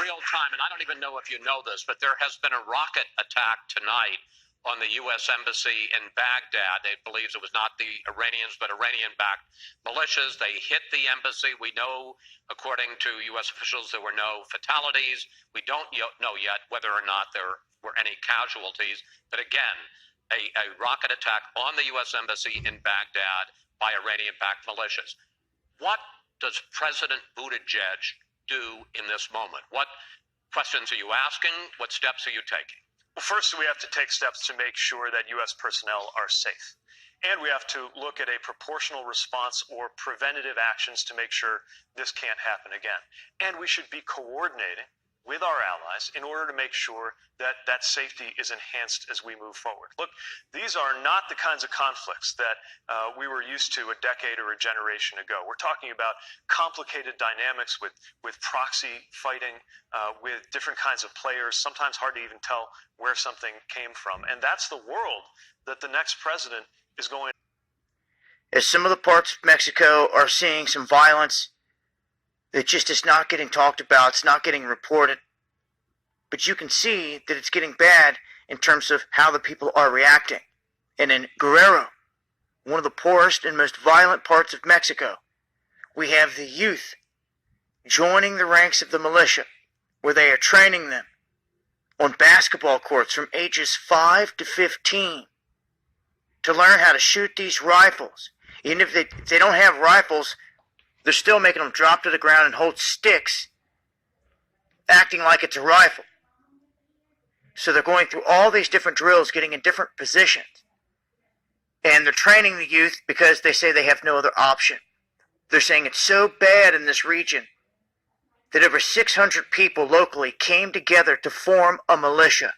real time, and I don't even know if you know this, but there has been a rocket attack tonight on the U.S. Embassy in Baghdad. It believes it was not the Iranians, but Iranian-backed militias. They hit the embassy. We know, according to U.S. officials, there were no fatalities. We don't know yet whether or not there were any casualties. But again, a rocket attack on the U.S. Embassy in Baghdad by Iranian-backed militias. What does President Buttigieg do in this moment? What questions are you asking? What steps are you taking? Well, first, we have to take steps to make sure that U.S. personnel are safe. And we have to look at a proportional response or preventative actions to make sure this can't happen again. And we should be coordinating with our allies in order to make sure that that safety is enhanced as we move forward. Look, these are not the kinds of conflicts that we were used to a decade or a generation ago. We're talking about complicated dynamics with proxy fighting, with different kinds of players, sometimes hard to even tell where something came from. And that's the world that the next president is going. As some of the parts of Mexico are seeing some violence, it just is not getting talked about, it's not getting reported. But you can see that it's getting bad in terms of how the people are reacting. And in Guerrero, one of the poorest and most violent parts of Mexico, we have the youth joining the ranks of the militia, where they are training them on basketball courts from ages 5 to 15 to learn how to shoot these rifles. Even if they don't have rifles, they're still making them drop to the ground and hold sticks, acting like it's a rifle. So they're going through all these different drills, getting in different positions. And they're training the youth because they say they have no other option. They're saying it's so bad in this region that over 600 people locally came together to form a militia.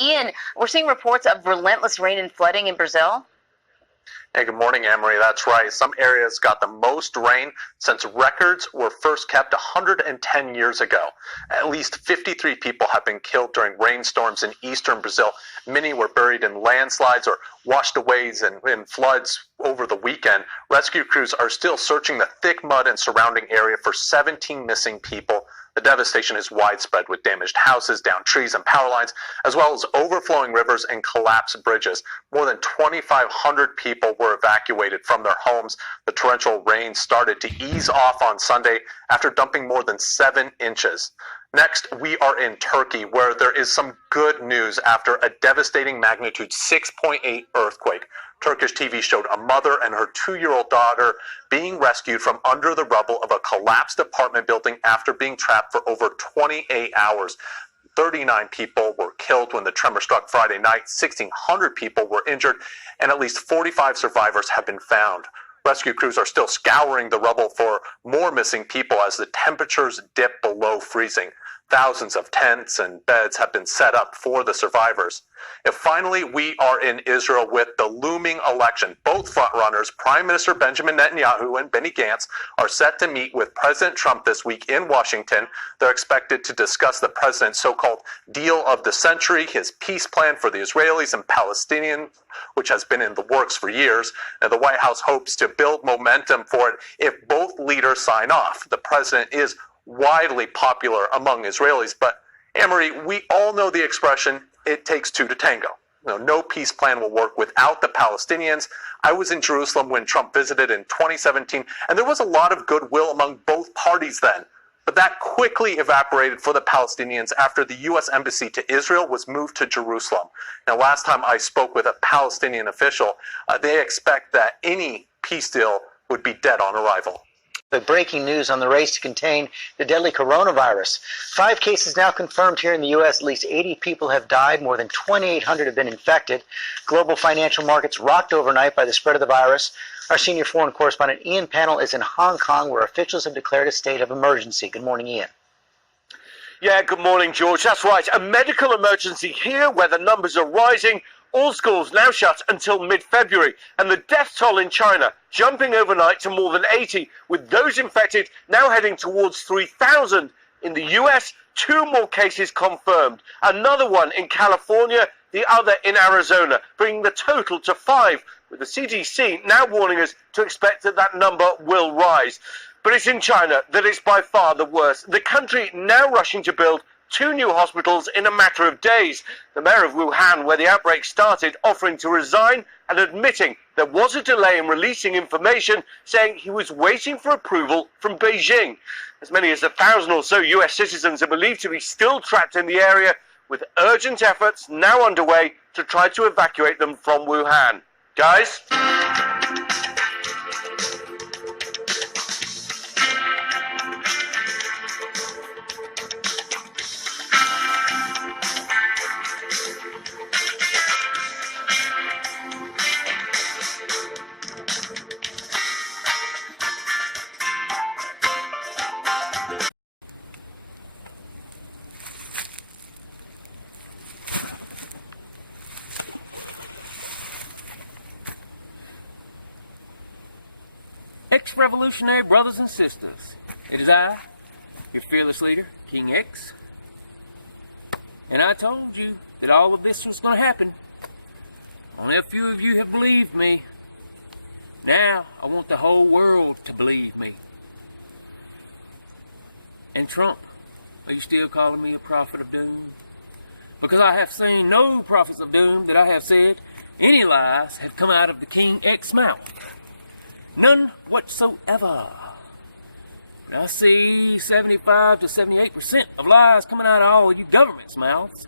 Ian, we're seeing reports of relentless rain and flooding in Brazil. Hey, good morning, Emery. That's right. Some areas got the most rain since records were first kept 110 years ago. At least 53 people have been killed during rainstorms in eastern Brazil. Many were buried in landslides or washed away in floods over the weekend. Rescue crews are still searching the thick mud and surrounding area for 17 missing people. The devastation is widespread with damaged houses, downed trees and power lines, as well as overflowing rivers and collapsed bridges. More than 2,500 people were evacuated from their homes. The torrential rain started to ease off on Sunday after dumping more than 7 inches. Next, we are in Turkey, where there is some good news after a devastating magnitude 6.8 earthquake. Turkish TV showed a mother and her 2-year-old daughter being rescued from under the rubble of a collapsed apartment building after being trapped for over 28 hours. 39 people were killed when the tremor struck Friday night, 1,600 people were injured, and at least 45 survivors have been found. Rescue crews are still scouring the rubble for more missing people as the temperatures dip below freezing. Thousands of tents and beds have been set up for the survivors. And finally, we are in Israel with the looming election. Both frontrunners, Prime Minister Benjamin Netanyahu and Benny Gantz, are set to meet with President Trump this week in Washington. They're expected to discuss the president's so-called deal of the century, his peace plan for the Israelis and Palestinians, which has been in the works for years. And the White House hopes to build momentum for it if both leaders sign off. The president is widely popular among Israelis, but Amory, we all know the expression, it takes two to tango. No peace plan will work without the Palestinians. I was in Jerusalem when Trump visited in 2017, and there was a lot of goodwill among both parties then. But that quickly evaporated for the Palestinians after the U.S. Embassy to Israel was moved to Jerusalem. Now, last time I spoke with a Palestinian official, they expect that any peace deal would be dead on arrival. The breaking news on the race to contain the deadly coronavirus. 5 cases now confirmed here in the U.S. At least 80 people have died. More than 2,800 have been infected. Global financial markets rocked overnight by the spread of the virus. Our senior foreign correspondent Ian Pannell is in Hong Kong, where officials have declared a state of emergency. Good morning, Ian. Yeah, good morning, George. That's right. A medical emergency here where the numbers are rising. All schools now shut until mid-February, and the death toll in China jumping overnight to more than 80, with those infected now heading towards 3,000. In the US, 2 more cases confirmed, another one in California, the other in Arizona, bringing the total to 5, with the CDC now warning us to expect that number will rise. But it's in China that it's by far the worst. The country now rushing to build 2 new hospitals in a matter of days. The mayor of Wuhan, where the outbreak started, offering to resign and admitting there was a delay in releasing information, saying he was waiting for approval from Beijing. As many as 1,000 or so US citizens are believed to be still trapped in the area, with urgent efforts now underway to try to evacuate them from Wuhan. Guys? Ex-revolutionary brothers and sisters, it is I, your fearless leader, King X. And I told you that all of this was going to happen. Only a few of you have believed me. Now I want the whole world to believe me. And Trump, are you still calling me a prophet of doom? Because I have seen no prophets of doom that I have said any lies have come out of the King X mouth. None whatsoever. But I see 75 to 78% of lies coming out of all you government's mouths.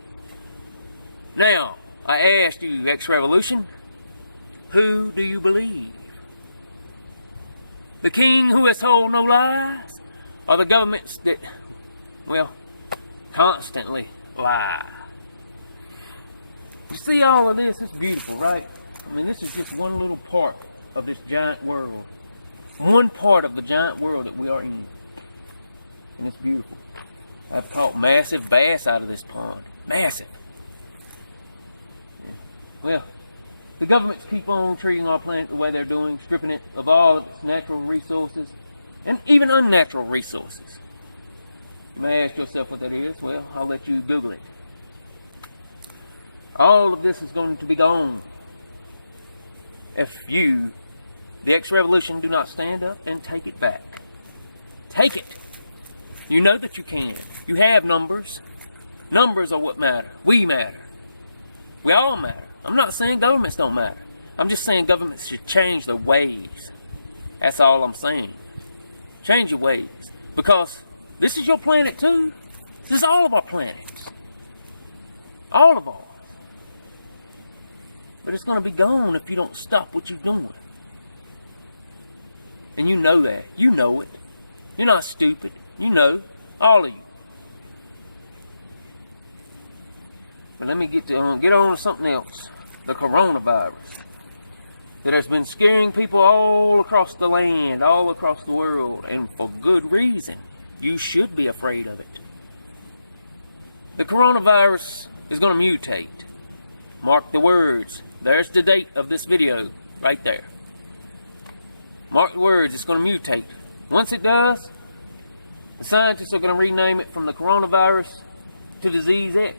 Now, I asked you, ex-revolution, who do you believe? The king who has told no lies? Or the governments that, well, constantly lie? You see all of this? It's beautiful, right? I mean, this is just one little part of this giant world. One part of the giant world that we are in. And it's beautiful. I've caught massive bass out of this pond. Massive. Yeah. Well, the governments keep on treating our planet the way they're doing, stripping it of all of its natural resources, and even unnatural resources. You may ask yourself what that is. Well, I'll let you Google it. All of this is going to be gone if you, the ex-revolution, do not stand up and take it back. Take it. You know that you can. You have numbers. Numbers are what matter. We matter. We all matter. I'm not saying governments don't matter. I'm just saying governments should change their ways. That's all I'm saying. Change your ways. Because this is your planet too. This is all of our planets. All of ours. But it's going to be gone if you don't stop what you're doing. And you know that. You know it. You're not stupid. You know. All of you. But let me get on to something else. The coronavirus. That has been scaring people all across the land, all across the world. And for good reason. You should be afraid of it. The coronavirus is going to mutate. Mark the words. There's the date of this video right there. Mark the words, it's going to mutate. Once it does, the scientists are going to rename it from the coronavirus to Disease X.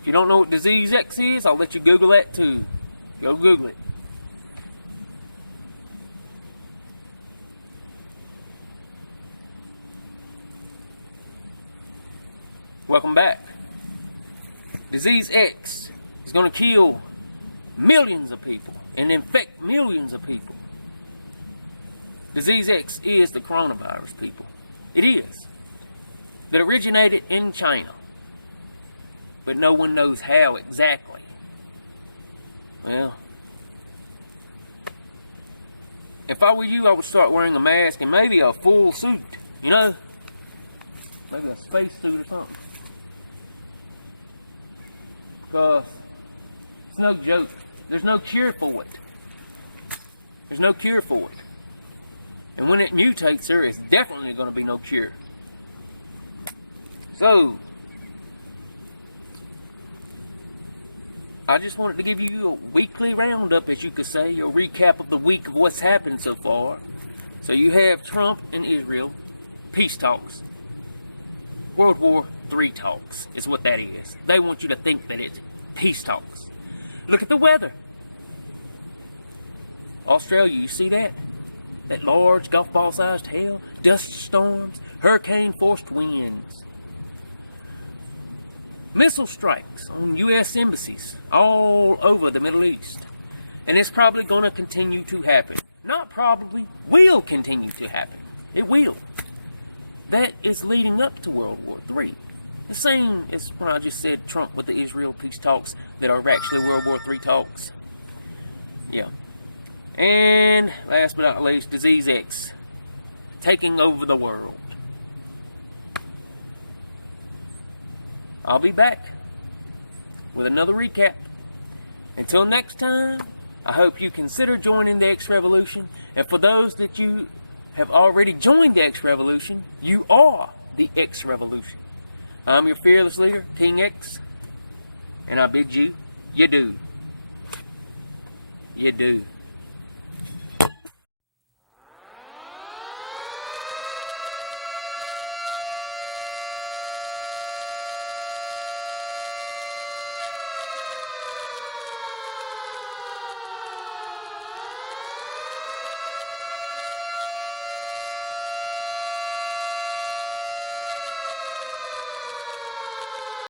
If you don't know what Disease X is, I'll let you Google that too. Go Google it. Welcome back. Disease X is going to kill millions of people and infect millions of people. Disease X is the coronavirus, people. It is. That originated in China. But no one knows how exactly. Well, if I were you, I would start wearing a mask and maybe a full suit. You know? Maybe a space suit or something. Because it's no joke. There's no cure for it. There's no cure for it. And when it mutates, there is definitely going to be no cure. So, I just wanted to give you a weekly roundup, as you could say, a recap of the week of what's happened so far. So you have Trump and Israel, peace talks. World War III talks is what that is. They want you to think that it's peace talks. Look at the weather. Australia, you see that? That large golf ball sized hail, dust storms, hurricane forced winds. Missile strikes on U.S. embassies all over the Middle East. And it's probably going to continue to happen. Not probably, will continue to happen. It will. That is leading up to World War III. The same as when I just said Trump with the Israel peace talks that are actually World War III talks. Yeah. And last but not least, Disease X taking over the world. I'll be back with another recap. Until next time, I hope you consider joining the X Revolution. And for those that you have already joined the X Revolution, you are the X Revolution. I'm your fearless leader, King X, and I bid you, you do. You do.